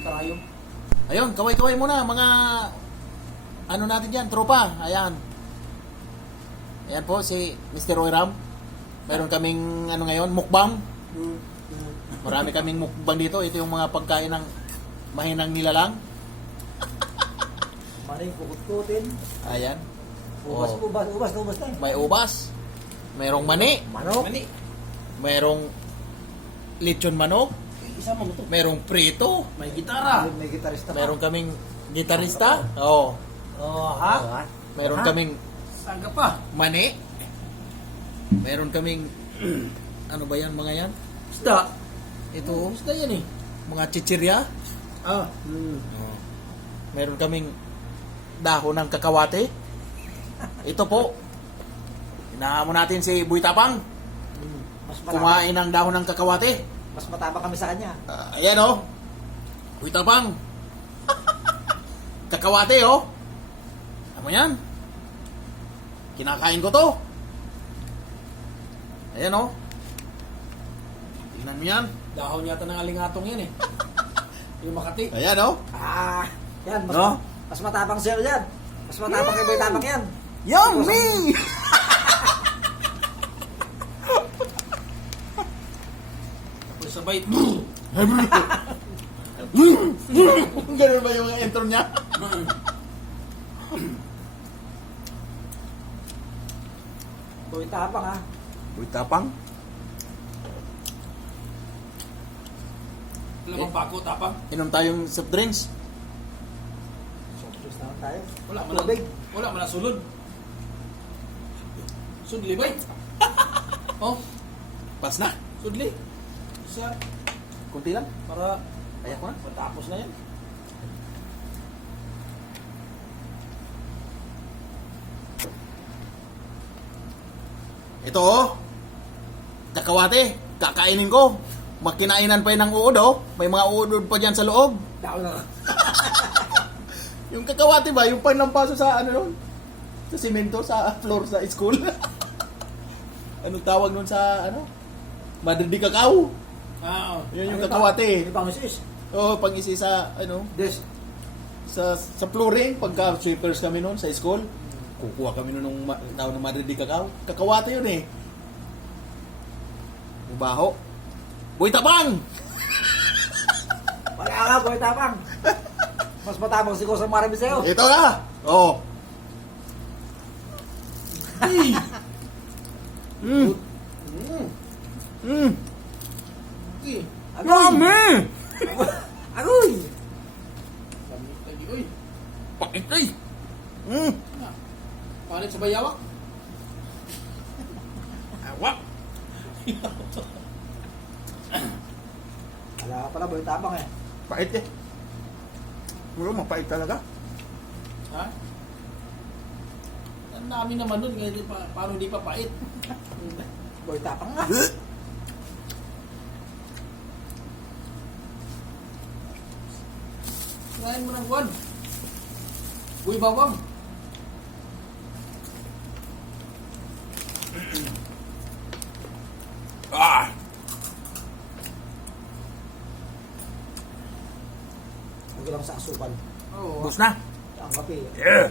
Karayom. Ayun, kaway-kaway muna mga ano natin yan, tropa. Ayan. Ayan po si Mr. Oiram. Meron kaming ano ngayon, mukbang. Marami kaming mukbang dito. Ito yung mga pagkain ng mahinang nilalang. Maring kukut-kutin. Ayan. Ubas, Oh. ubas na eh. May ubas. Merong mani. Manok. Mani. Merong lechon manok. Isa mo to. Merong prito. May gitara. May gitarista pa. Meron kaming gitarista. Oo. Oh, ha? Meron Ha? kaming Saan ka pa? mani. Meron kaming ano ba yan mga yan? Isda. Ito, Isda yan eh. mga chichirya. Ah. Meron kaming dahon ng kakawate. Ito po. Inahamon natin si Buy Tapang. Mas matapang, Kumain ng dahon ng kakawate. mas matapang kami sa kanya. Ayan oh. Buy Tapang. Kakawate oh. Ano yan? Kinakain ko to. Ayan oh. Tingnan mo yan. Dahon yata ng alingatong yan eh. Yung Makati. Ayan oh. Yan, No? mas matapang sir yan. Mas matapang kay Boy Tapang yan. Yummy! Tapos sabay. Ganun ba yung mga intro niya? Boy Tapang ha. Buy Tapang. Lamang bako, tapang. Inom tayong soft drinks. Sobrang naman tayo. Wala man Tubig. Wala man ang sulod. Sudli ba? Oh, Pas na. sudli. Isa. Kunti lang. Para Ayan ko na. matapos na yan. Ito oh. Kakawate. Kakainin ko. Makinainan pa yun ng uod oh. May mga uod pa dyan sa loob. Dahon na. Yung kakawate ba? Yung panlampaso sa ano nun? Sa simento, sa floor sa school. Anong tawag nun sa ano? Madrid Cacao. Ah, oh. Yun yung kakawate. Ano pang isis? Oo, pag isi sa ano, Des. sa flooring, pagka sweepers kami noon sa school, kukuha kami noon ng tawag ng Madrid Cacao. Kakawate yun eh. Baho. Buy Tapang! Wala ka, Boy Tapang. Mas matapang si Kusang Maramiseo. Ito na! Oo. Mm. Mm. Okay. Yummy! Agoy! Lamig lagi, uy. Pakit ay! Mm. Palit sa bayawak. Awak! Wala ka pala, Boy Tapang eh. Pait eh. Puro mapait talaga. Ha? Ang dami naman nun, kaya di pa, paano di pa pait? Boy Tapang nga. Kinain mo ng buwan. Uy, bawang. Ah! Huwag lang sa asukal. Oo. Bus na. Ang kape. Yeah.